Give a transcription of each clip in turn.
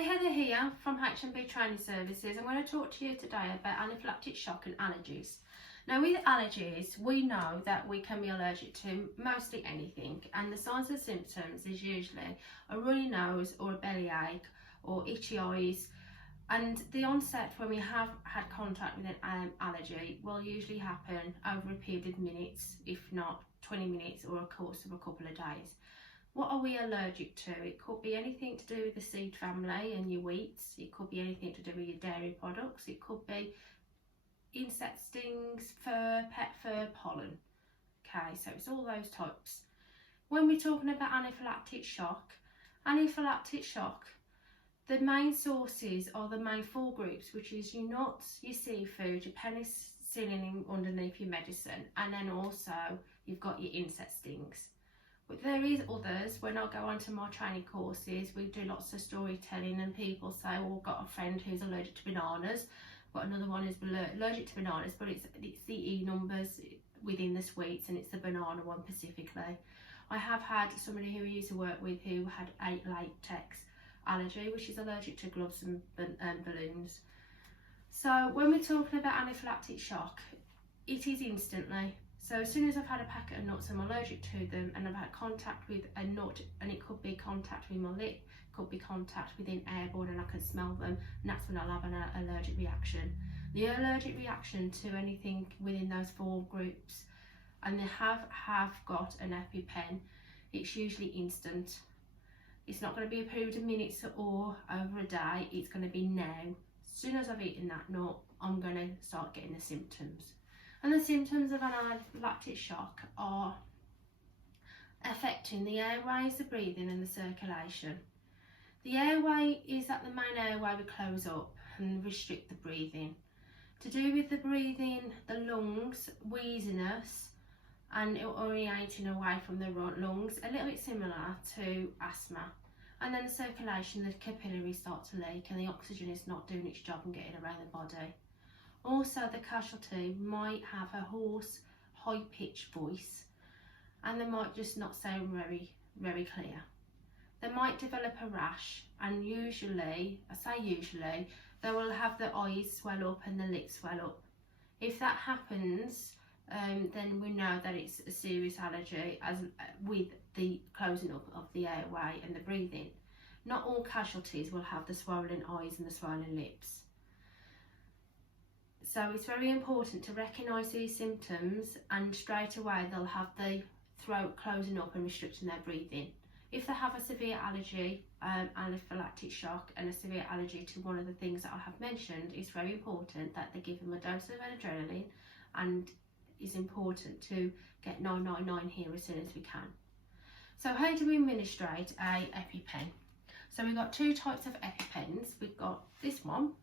Hi, Heather here from H&B Training Services. I'm going to talk to you today about anaphylactic shock and allergies. Now with allergies, we know that we can be allergic to mostly anything, and the signs and symptoms is usually a runny nose or a bellyache or itchy eyes, and the onset when we have had contact with an allergy will usually happen over a period of minutes, if not 20 minutes or a course of a couple of days. What are we allergic to? It could be anything to do with the seed family and your wheats. It could be anything to do with your dairy products. It could be insect stings, fur, pet fur, pollen. Okay, so it's all those types. When we're talking about anaphylactic shock, the main sources are the main four groups, which is your nuts, your seafood, your penicillin underneath your medicine, and then also you've got your insect stings. But there is others. When I go onto my training courses, we do lots of storytelling, and people say, well, I've got a friend who's allergic to bananas, got another one who's allergic to bananas, but it's the E numbers within the sweets, and it's the banana one specifically. I have had somebody who I used to work with who had a latex allergy, which is allergic to gloves and balloons. So when we're talking about anaphylactic shock, it is instantly. So as soon as I've had a packet of nuts, I'm allergic to them, and I've had contact with a nut, and it could be contact with my lip, could be contact within airborne, and I can smell them, and that's when I'll have an allergic reaction. The allergic reaction to anything within those four groups, and they have got an EpiPen, it's usually instant. It's not going to be a period of minutes or over a day, it's going to be now. As soon as I've eaten that nut, I'm going to start getting the symptoms. And the symptoms of anaphylactic shock are affecting the airways, the breathing and the circulation. The airway is that the main airway will close up and restrict the breathing. To do with the breathing, the lungs, wheeziness and orientating away from the lungs, a little bit similar to asthma. And then the circulation, the capillaries start to leak and the oxygen is not doing its job and getting around the body. Also, the casualty might have a hoarse, high-pitched voice, and they might just not sound very, very clear. They might develop a rash, and usually, I say usually, they will have the eyes swell up and the lips swell up. If that happens, then we know that it's a serious allergy, as with the closing up of the airway and the breathing. Not all casualties will have the swollen eyes and the swollen lips. So it's very important to recognise these symptoms, and straight away they'll have the throat closing up and restricting their breathing. If they have a severe allergy, anaphylactic shock, and a severe allergy to one of the things that I have mentioned, it's very important that they give them a dose of adrenaline, and it's important to get 999 here as soon as we can. So how do we administrate a EpiPen? So we've got two types of EpiPens. We've got this one,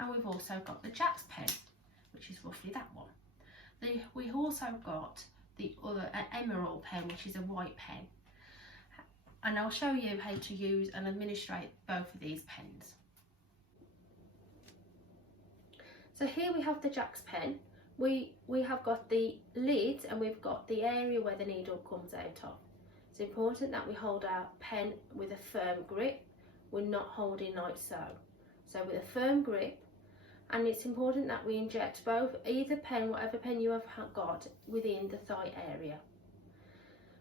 and we've also got the Jext pen, which is roughly that one. We've also got the other, an emerald pen, which is a white pen. And I'll show you how to use and administrate both of these pens. So here we have the Jext pen. We have got the lid, and we've got the area where the needle comes out of. It's important that we hold our pen with a firm grip. We're not holding like so. So with a firm grip, and it's important that we inject either pen, whatever pen you have got, within the thigh area.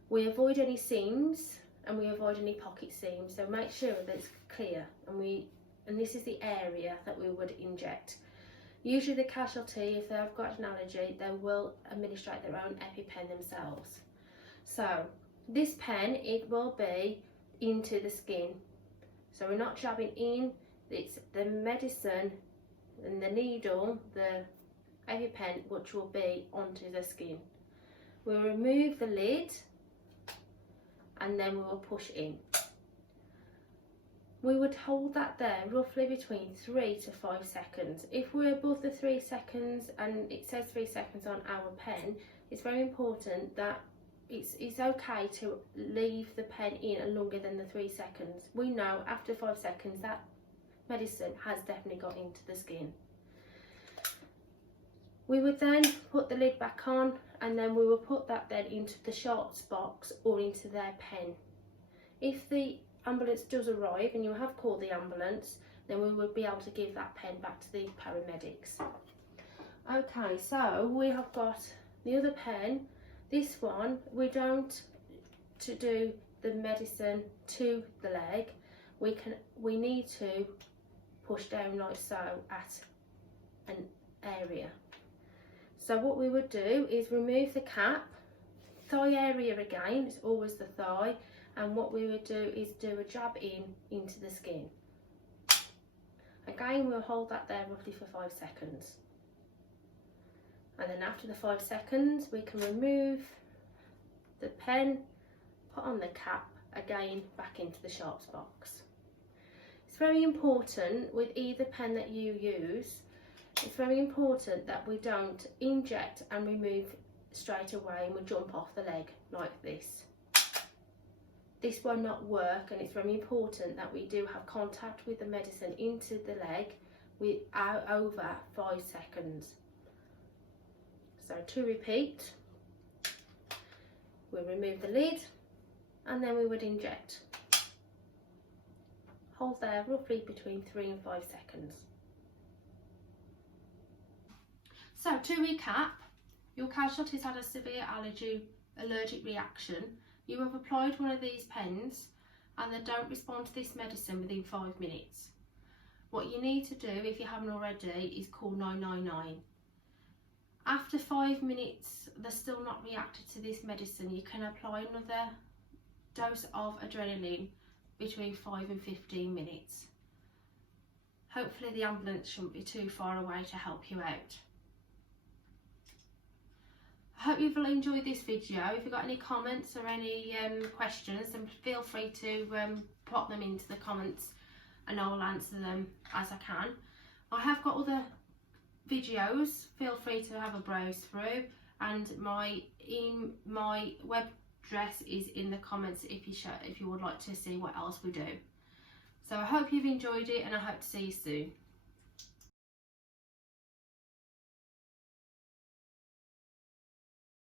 We avoid any seams, and we avoid any pocket seams, so make sure that it's clear, and this is the area that we would inject. Usually the casualty, if they've got an allergy, they will administrate their own EpiPen themselves. So this pen, it will be into the skin, so we're not jabbing in. It's the medicine and the needle, the EpiPen, which will be onto the skin. We'll remove the lid, and then we will push in. We would hold that there roughly between 3 to 5 seconds. If we're above the 3 seconds, and it says 3 seconds on our pen, it's very important that it's okay to leave the pen in longer than the 3 seconds. We know after 5 seconds that medicine has definitely got into the skin. We would then put the lid back on, and then we will put that then into the shots box or into their pen. If the ambulance does arrive and you have called the ambulance, then we would be able to give that pen back to the paramedics. Okay, so we have got the other pen. This one, we don't to do the medicine to the leg. We need to push down like so at an area. So what we would do is remove the cap, thigh area again, it's always the thigh, and what we would do is do a jab into the skin. Again, we'll hold that there roughly for 5 seconds. And then after the 5 seconds, we can remove the pen, put on the cap, again back into the sharps box. It's very important with either pen that you use, it's very important that we don't inject and remove straight away and we jump off the leg like this. This will not work, and it's very important that we do have contact with the medicine into the leg without over 5 seconds. So to repeat, we remove the lid and then we would inject. Hold there roughly between 3 and 5 seconds. So to recap, your casualty's had a severe allergic reaction. You have applied one of these pens and they don't respond to this medicine within 5 minutes. What you need to do, if you haven't already, is call 999. After 5 minutes they're still not reacted to this medicine, you can apply another dose of adrenaline between 5 and 15 minutes. Hopefully the ambulance shouldn't be too far away to help you out. I hope you've enjoyed this video. If you've got any comments or any questions, then feel free to pop them into the comments and I'll answer them as I can. I have got other videos, feel free to have a browse through, and my web address is in the comments if you would like to see what else we do. So I hope you've enjoyed it and I hope to see you soon.